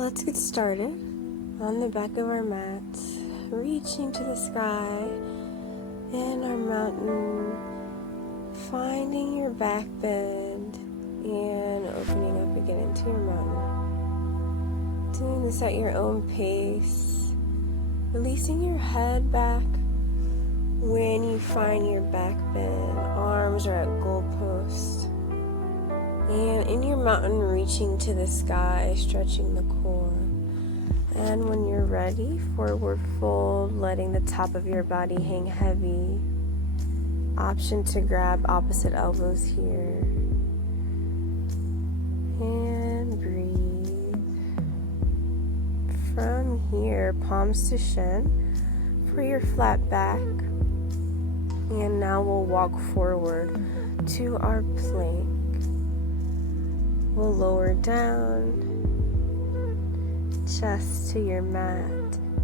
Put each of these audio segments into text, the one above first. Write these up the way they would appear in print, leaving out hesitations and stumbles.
Let's get started. On the back of our mat, reaching to the sky in our mountain, finding your back bend and opening up again into your mountain. Doing this at your own pace, releasing your head back when you find your back bend. Arms are at goalpost. And in your mountain, reaching to the sky, stretching the core. And when you're ready, forward fold, letting the top of your body hang heavy. Option to grab opposite elbows here. And breathe. From here, palms to shin for your flat back. And now we'll walk forward to our plank. We'll lower down, chest to your mat,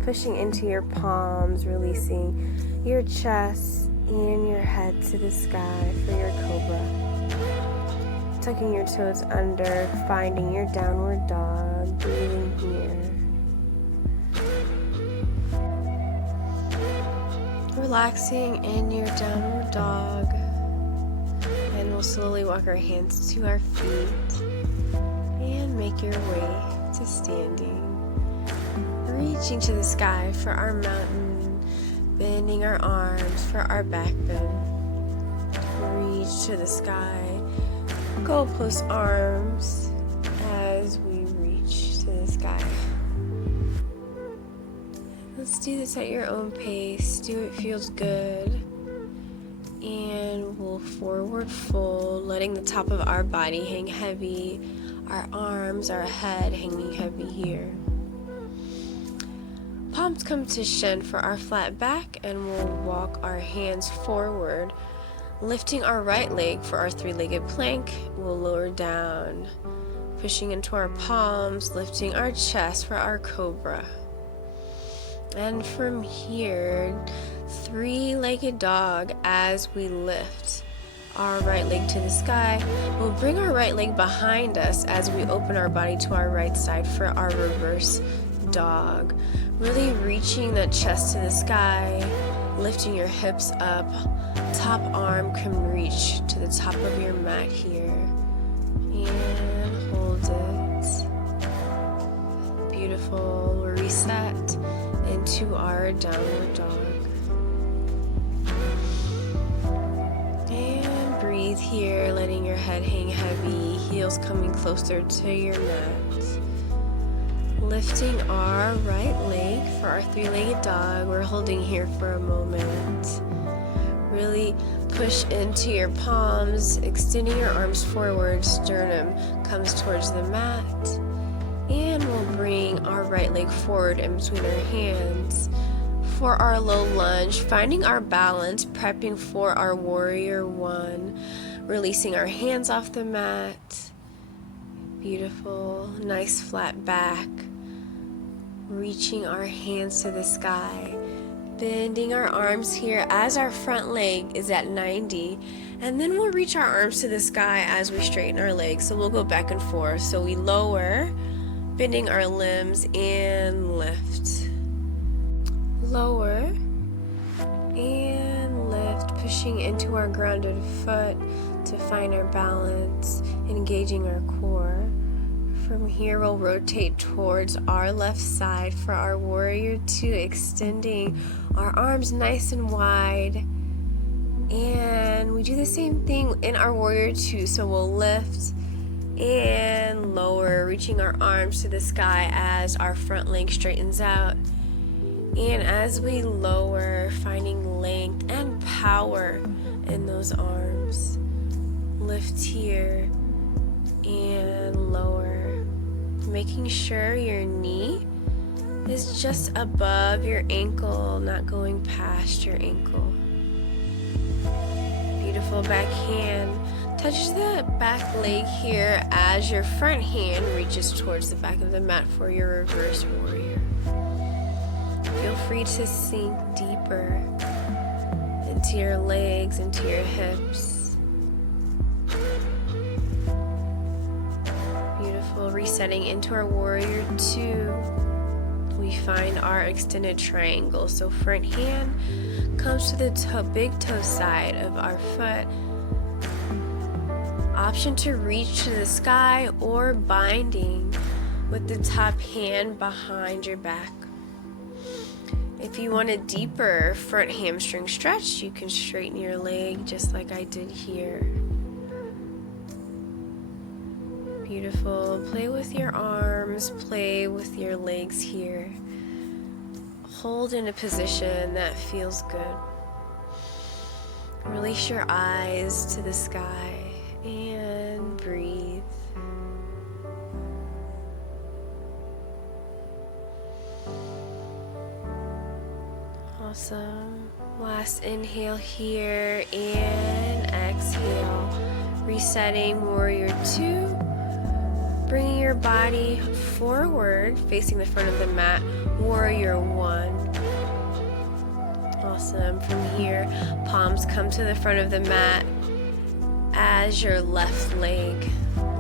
pushing into your palms, releasing your chest and your head to the sky for your Cobra. Tucking your toes under, finding your downward dog, breathing here. Relaxing in your downward dog. And we'll slowly walk our hands to our feet and make your way to standing. Reaching to the sky for our mountain, bending our arms for our back bend. Reach to the sky, goalpost arms as we reach to the sky. Let's do this at your own pace. Do what feels good. And we'll forward fold, letting the top of our body hang heavy, our arms, our head hanging heavy here. Palms come to shin for our flat back, and we'll walk our hands forward, lifting our right leg for our three-legged plank. We'll lower down, pushing into our palms, lifting our chest for our Cobra. And from here, three-legged dog as we lift our right leg to the sky. We'll bring our right leg behind us as we open our body to our right side for our reverse dog. Really reaching that chest to the sky, lifting your hips up. Top arm can reach to the top of your mat here. And hold it. Beautiful. Reset into our downward dog. And breathe here, letting your head hang heavy, heels coming closer to your mat. Lifting our right leg for our three-legged dog. We're holding here for a moment. Really push into your palms, extending your arms forward, sternum comes towards the mat. And we'll bring our right leg forward in between our hands for our low lunge, finding our balance, prepping for our warrior one, releasing our hands off the mat. Beautiful, nice flat back, reaching our hands to the sky, bending our arms here as our front leg is at 90, and then we'll reach our arms to the sky as we straighten our legs. So we'll go back and forth. So we lower, bending our limbs, and lift. Lower and lift, pushing into our grounded foot to find our balance, engaging our core. From here, we'll rotate towards our left side for our warrior two, extending our arms nice and wide. And we do the same thing in our warrior two, so we'll lift and lower, reaching our arms to the sky as our front leg straightens out. And as we lower, finding length and power in those arms. Lift here and lower, making sure your knee is just above your ankle, not going past your ankle. Beautiful back hand. Touch the back leg here as your front hand reaches towards the back of the mat for your reverse warrior. Feel free to sink deeper into your legs, into your hips. Beautiful. resetting into our warrior two. We find our extended triangle. So front hand comes to the big toe side of our foot. Option to reach to the sky or binding with the top hand behind your back. If you want a deeper front hamstring stretch, you can straighten your leg just like I did here. Beautiful. Play with your arms, play with your legs here. Hold in a position that feels good. Release your eyes to the sky and breathe. Awesome. Last inhale here and exhale. Resetting warrior two. Bringing your body forward, facing the front of the mat, warrior one. Awesome. From here, palms come to the front of the mat as your left leg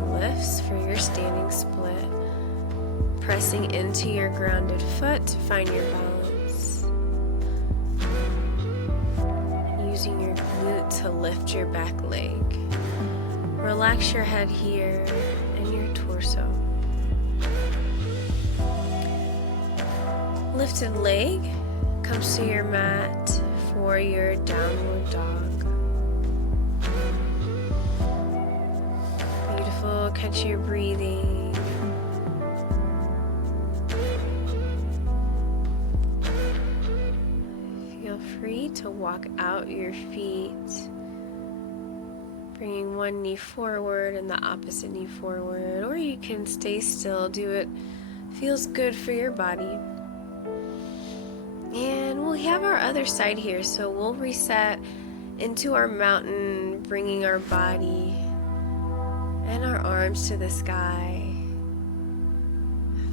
lifts for your standing split. Pressing into your grounded foot to find your balance. Using your glute to lift your back leg. Relax your head here and your torso. Lifted leg comes to your mat for your downward dog. Beautiful. Catch your breathing. Feel free to walk out your feet. Bringing one knee forward and the opposite knee forward, or you can stay still, do it feels good for your body. And we'll have our other side here, so we'll reset into our mountain, bringing our body and our arms to the sky.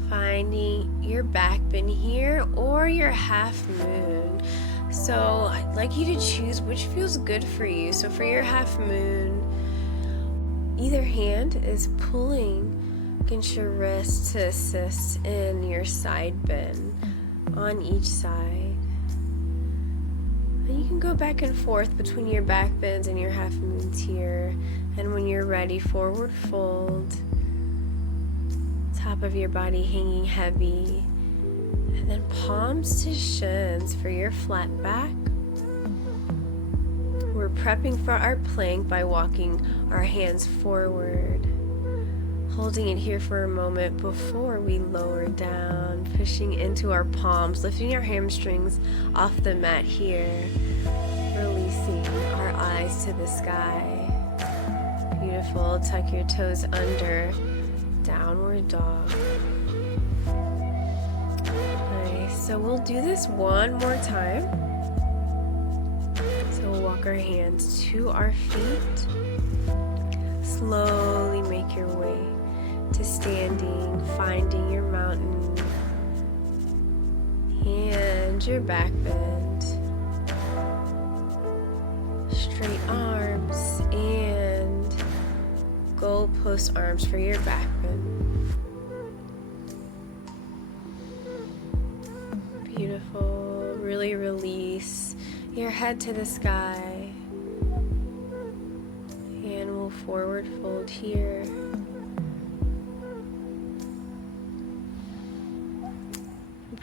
Finding your back bend here or your half moon. So I'd like you to choose which feels good for you. So for your half moon, either hand is pulling against your wrist to assist in your side bend on each side. And you can go back and forth between your back bends and your half moons here. And when you're ready, forward fold. Top of your body hanging heavy. And then palms to shins for your flat back. We're prepping for our plank by walking our hands forward. Holding it here for a moment before we lower down. Pushing into our palms, lifting our hamstrings off the mat here. Releasing our eyes to the sky. Beautiful. Tuck your toes under. Downward dog. So we'll do this one more time. So we'll walk our hands to our feet. Slowly make your way to standing, finding your mountain and your back bend. Straight arms and goalpost arms for your back bend. Beautiful. Really release your head to the sky. And we'll forward fold here.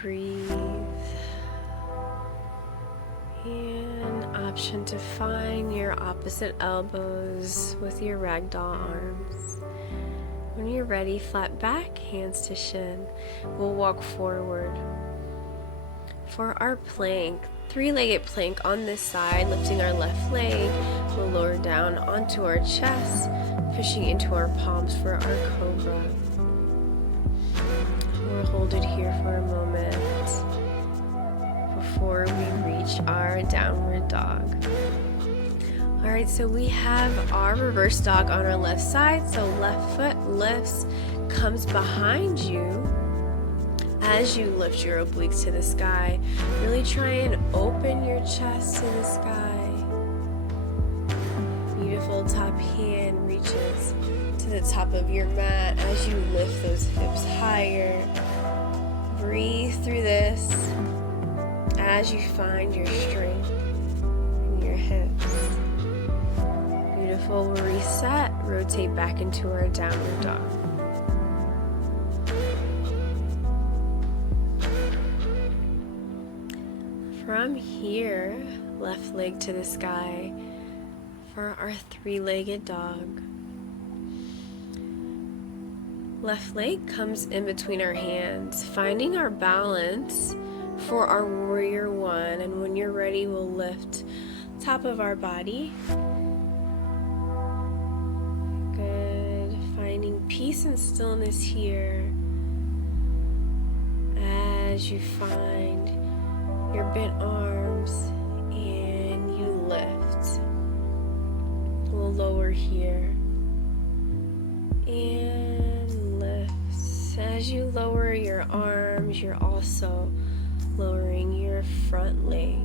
Breathe. And option to find your opposite elbows with your ragdoll arms. When you're ready, flat back, hands to shin. We'll walk forward. For our plank, three-legged plank on this side, lifting our left leg, we'll lower down onto our chest, pushing into our palms for our Cobra. We'll hold it here for a moment before we reach our downward dog. Alright, so we have our reverse dog on our left side, so left foot lifts, comes behind you. As you lift your obliques to the sky, really try and open your chest to the sky. Beautiful. Top hand reaches to the top of your mat as you lift those hips higher. Breathe through this as you find your strength in your hips. Beautiful. We'll reset, rotate back into our downward dog. From here, left leg to the sky for our three-legged dog. Left leg comes in between our hands, finding our balance for our warrior one. And when you're ready, we'll lift top of our body. Good. Finding peace and stillness here as you find your bent arms and you lift. We'll lower here and lift. As you lower your arms, you're also lowering your front leg.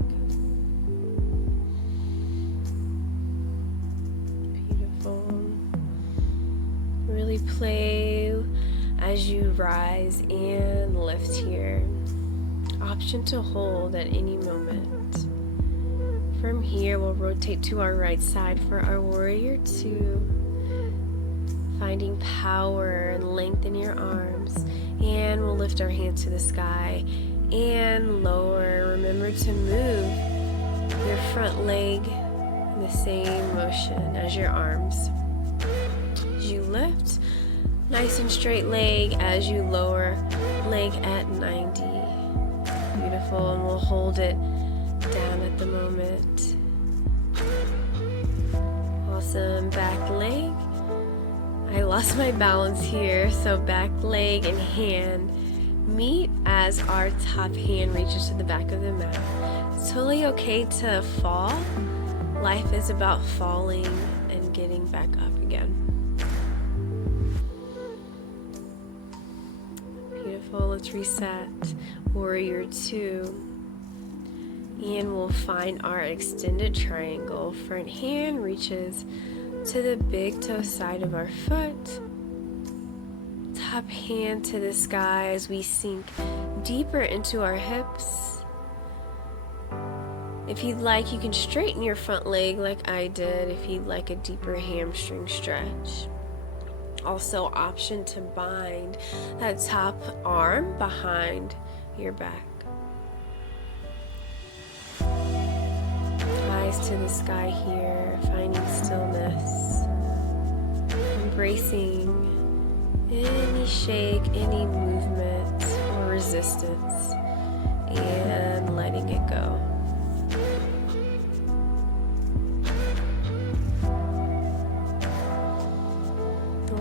Beautiful. Really play as you rise and lift here. Option to hold at any moment. From here, we'll rotate to our right side for our warrior two. Finding power and length in your arms. And we'll lift our hands to the sky and lower. Remember to move your front leg in the same motion as your arms. As you lift, nice and straight leg. As you lower, leg at 90. Beautiful, and we'll hold it down at the moment. Awesome. Back leg. I lost my balance here, so back leg and hand meet as our top hand reaches to the back of the mat. It's totally okay to fall. Life is about falling and getting back up again. Beautiful. Let's reset. Warrior two. And we'll find our extended triangle. Front hand reaches to the big toe side of our foot. Top hand to the sky as we sink deeper into our hips. If you'd like, you can straighten your front leg like I did if you'd like a deeper hamstring stretch. Also, option to bind that top arm behind your back. Eyes to the sky here, finding stillness, embracing any shake, any movement or resistance, and letting it go.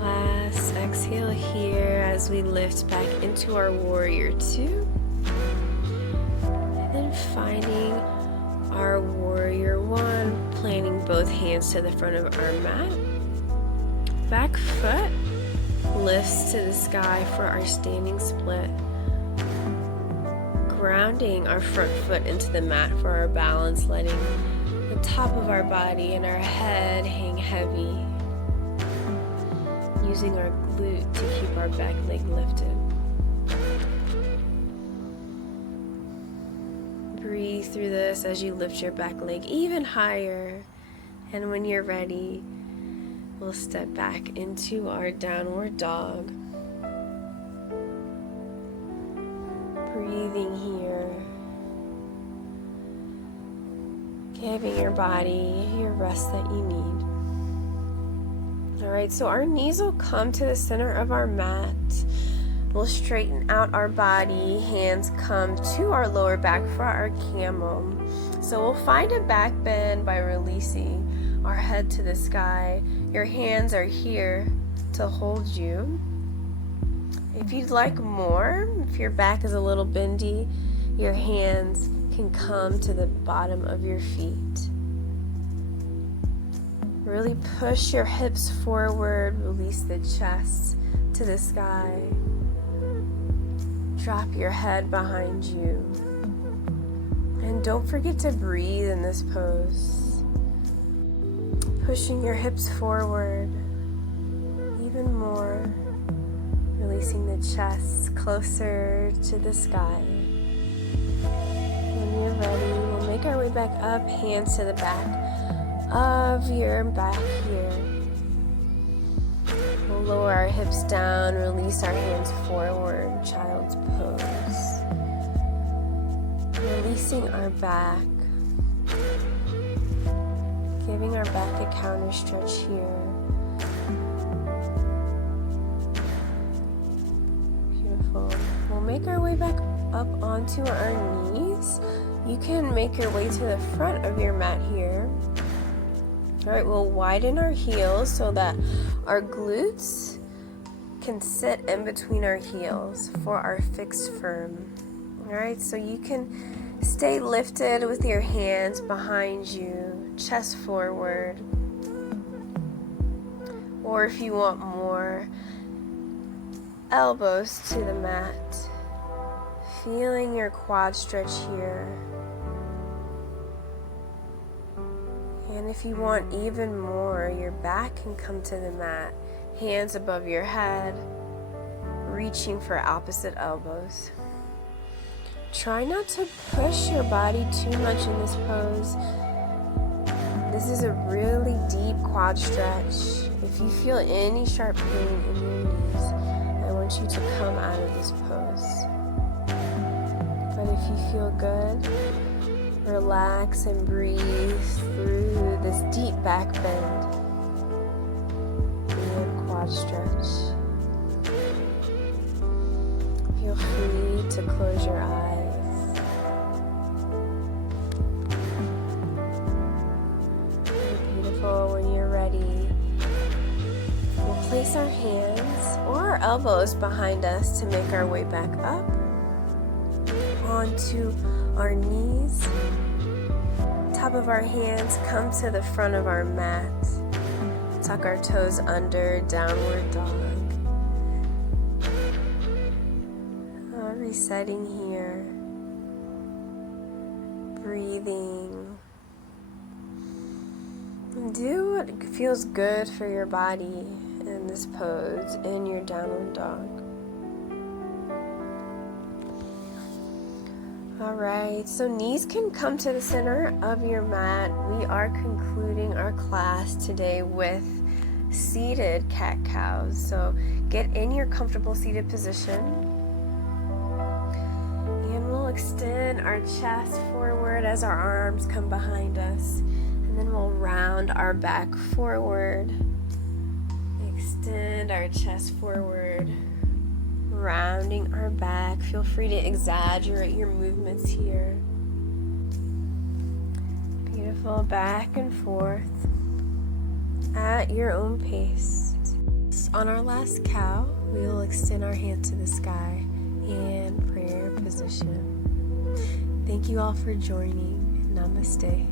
Last exhale here as we lift back into our warrior two, and then finding our warrior one, planting both hands to the front of our mat. Back foot lifts to the sky for our standing split. Grounding our front foot into the mat for our balance, letting the top of our body and our head hang heavy. Using our glute to keep our back leg lifted. Breathe through this as you lift your back leg even higher. And when you're ready, we'll step back into our downward dog. Breathing here. Giving your body your rest that you need. Alright, so our knees will come to the center of our mat. We'll straighten out our body. Hands come to our lower back for our camel. So we'll find a back bend by releasing our head to the sky. Your hands are here to hold you. If you'd like more, if your back is a little bendy, your hands can come to the bottom of your feet. Really push your hips forward, release the chest to the sky. Drop your head behind you. And don't forget to breathe in this pose. Pushing your hips forward, even releasing the chest closer to the sky. When you're ready, we'll make our way back up, hands to the back of your back here. We'll lower our hips down, release our hands forward, child's pose. Releasing our back, giving our back a counter stretch here. Beautiful. We'll make our way back up onto our knees. You can make your way to the front of your mat here. All right, we'll widen our heels so that our glutes can sit in between our heels for our fixed firm. All right, so you can stay lifted with your hands behind you, chest forward. Or if you want more, elbows to the mat. Feeling your quad stretch here. And if you want even more, your back can come to the mat, hands above your head, reaching for opposite elbows. Try not to push your body too much in this pose. This is a really deep quad stretch. If you feel any sharp pain in your knees, I want you to come out of this pose. But if you feel good, relax and breathe through this deep back bend and quad stretch. Feel free to close your eyes. Beautiful. When you're ready, we'll place our hands or our elbows behind us to make our way back up onto our knees. Top of our hands come to the front of our mat. Tuck our toes under, downward dog. Resetting here. Breathing. Do what feels good for your body in this pose, in your downward dog. Alright, so knees can come to the center of your mat. We are concluding our class today with seated cat-cows. So get in your comfortable seated position. And we'll extend our chest forward as our arms come behind us. And then we'll round our back forward. Extend our chest forward. Rounding our back. Feel free to exaggerate your movements here. Beautiful. Back and forth at your own pace. On our last cow, we will extend our hand to the sky and prayer position. Thank you all for joining. Namaste.